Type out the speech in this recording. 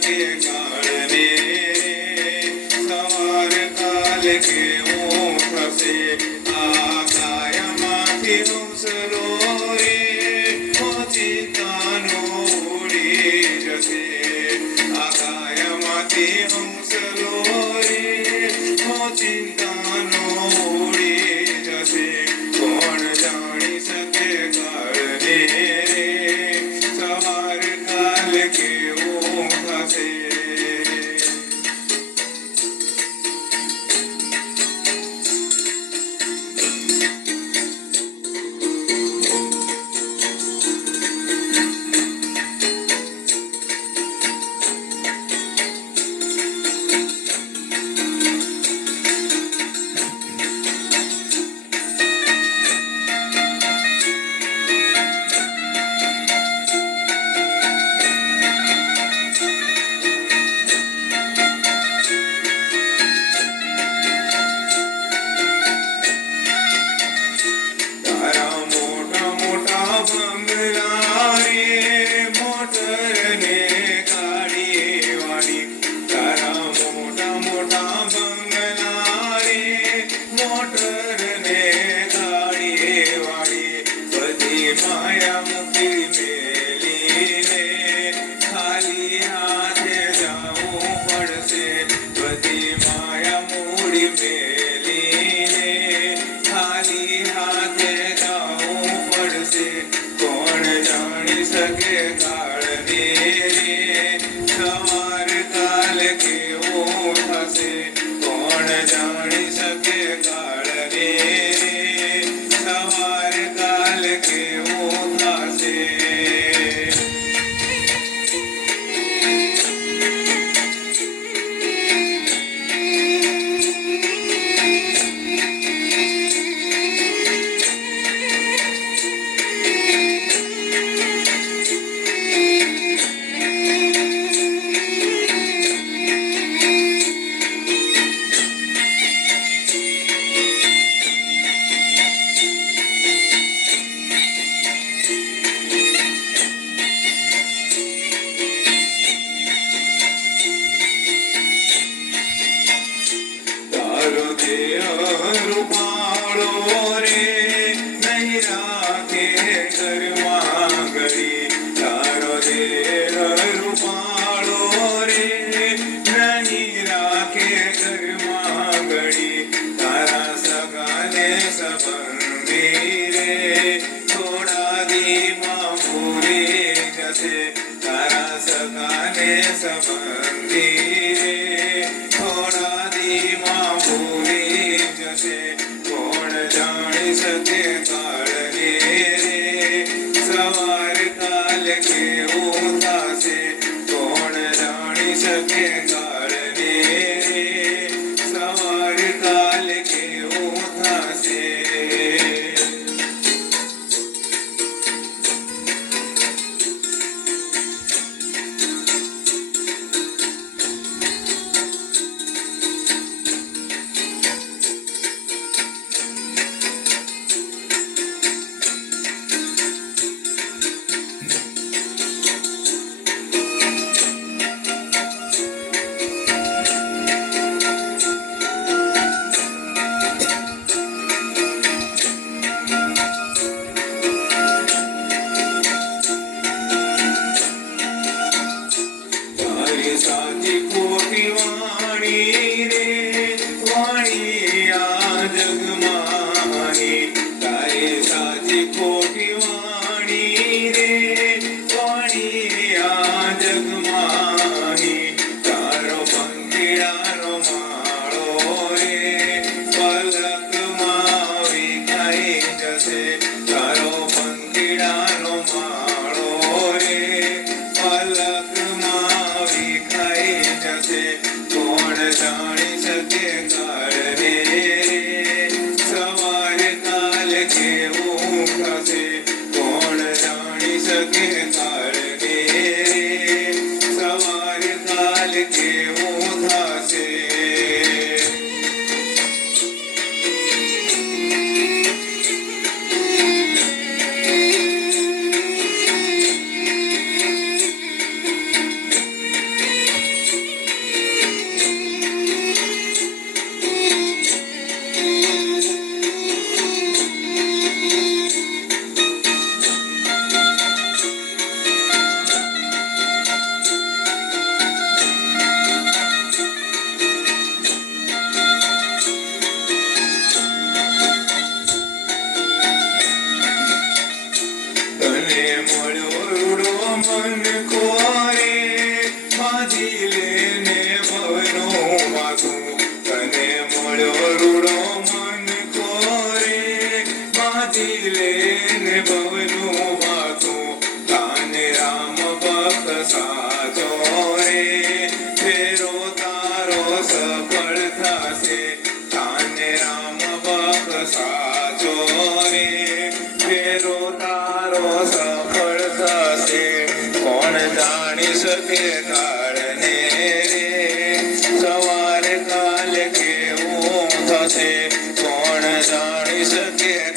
શકે કાળને સવાર કાલ કેવો થશે આ કાયમાંથી હંસલો રે ચિંતાનો ઉડી જશે આ કાયમાંથી હંસલો રે ચિંતાનો ઉડી જશે કોણ જાણી શકે કાળને સવાર કાલ કેવો થશે માયા મૂકી મેલીને ખાલી હાથે જવું પડશે બધી માયા મૂડી મેલીને ખાલી હાથે જવું પડશે કોણ જાણી શકે કાળને સવાર કાલ કેવો થશે કોણ જાણી શકે કાળને સવાર કાલ કેવો થશે રૂપાળો રે નહીં રાખે ઘરમાં ઘડી તારો દેહ રૂપાળો રે નહીં રાખે ઘરમાં ઘડી તારા સગાને સંબંધી રે થોડા દીમાં ભૂલી જશે તારા સગાને સંબંધી રે થોડા દીમાં ભૂલી જશે કોણ જાણી શકે કાળને સવાર કાલ કેવો થશે કોણ જાણી શકે કાળને સવાર કાલ કેવો થશે વાંચી લે ને બહુનું વાતું તાને રામ ભક્ત સાચો રે ફેરો તારો સફળ થશે તાને રામ ભક્ત સાચો રે ફેરો તારો સફળ થશે કોણ જાણી શકે કાળને રે સવારે કાલે કેવું થશે કોણ જાણી શકે